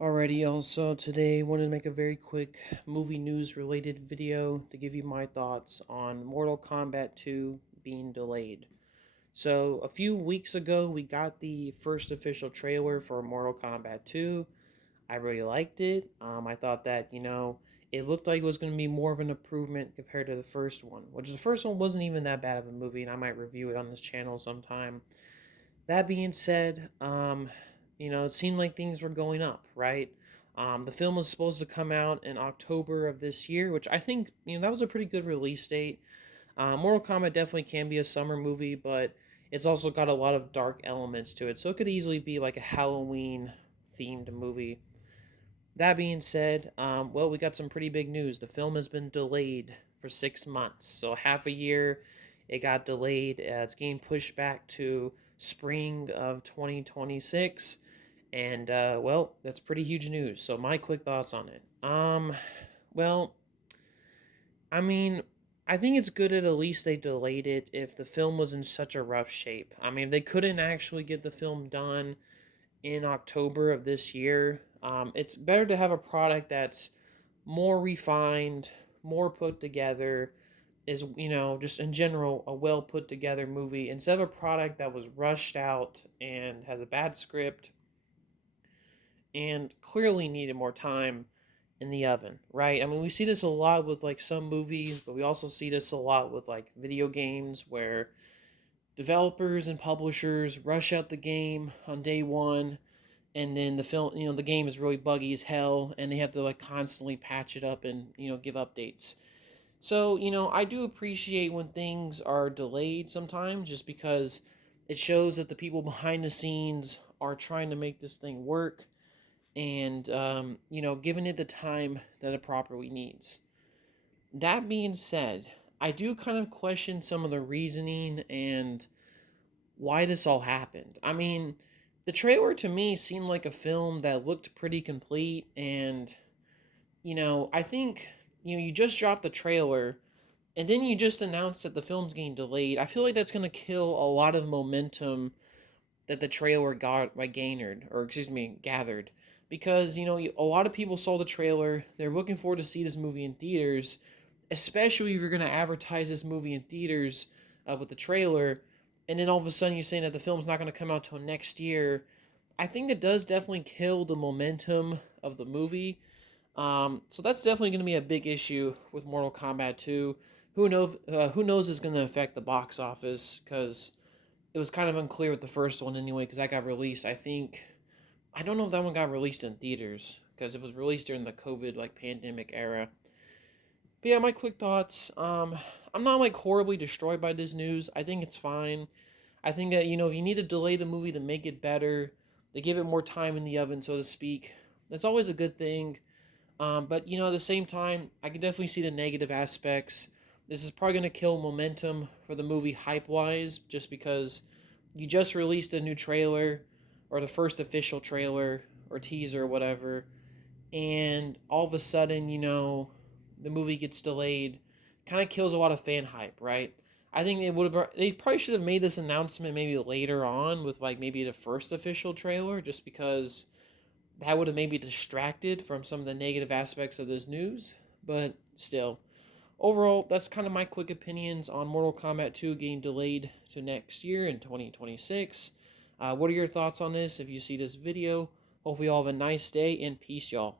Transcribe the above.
Alrighty, also today wanted to make a very quick movie news related video to give you my thoughts on Mortal Kombat 2 being delayed. So, a few weeks ago, we got the first official trailer for Mortal Kombat 2. I really liked it. I thought that, it looked like it was going to be more of an improvement compared to the first one, which the first one wasn't even that bad of a movie, and I might review it on this channel sometime. That being said, it seemed like things were going up, right? The film was supposed to come out in October of this year, which I think, that was a pretty good release date. Mortal Kombat definitely can be a summer movie, but it's also got a lot of dark elements to it, so it could easily be like a Halloween themed movie. That being said, we got some pretty big news. The film has been delayed for 6 months, so half a year it got delayed. It's getting pushed back to spring of 2026, and that's pretty huge news. So my quick thoughts on it. Well, I mean, I think it's good at least they delayed it if the film was in such a rough shape. I mean, they couldn't actually get the film done in October of this year. It's better to have a product that's more refined, more put together, is, just in general, a well put together movie instead of a product that was rushed out and has a bad script and clearly needed more time in the oven, right? I mean, we see this a lot with like some movies, but we also see this a lot with like video games where developers and publishers rush out the game on day one, and then the game is really buggy as hell, and they have to like constantly patch it up and give updates. So I do appreciate when things are delayed sometimes, just because it shows that the people behind the scenes are trying to make this thing work, and giving it the time that it properly needs. That being said, I do kind of question some of the reasoning and why this all happened. I mean, the trailer to me seemed like a film that looked pretty complete, and I think you just dropped the trailer and then you just announced that the film's getting delayed. I feel like that's going to kill a lot of momentum that the trailer got like gathered, because a lot of people saw the trailer, they're looking forward to see this movie in theaters, especially if you're going to advertise this movie in theaters with the trailer, and then all of a sudden you're saying that the film's not going to come out till next year. I think that does definitely kill the momentum of the movie. So that's definitely going to be a big issue with Mortal Kombat 2. Who knows is going to affect the box office, because it was kind of unclear with the first one anyway, because that got released. I don't know if that one got released in theaters, because it was released during the COVID like pandemic era. But yeah, my quick thoughts. I'm not like horribly destroyed by this news. I think it's fine. I think that if you need to delay the movie to make it better, to give it more time in the oven, so to speak, that's always a good thing. But at the same time, I can definitely see the negative aspects. This is probably going to kill momentum for the movie hype wise, just because you just released a new trailer, or the first official trailer or teaser or whatever, and all of a sudden, the movie gets delayed. Kind of kills a lot of fan hype, right? I think they probably should have made this announcement maybe later on with like maybe the first official trailer, just because that would have maybe distracted from some of the negative aspects of this news. But still, overall, that's kind of my quick opinions on Mortal Kombat 2 getting delayed to next year in 2026. What are your thoughts on this if you see this video? Hopefully, you all have a nice day, and peace, y'all.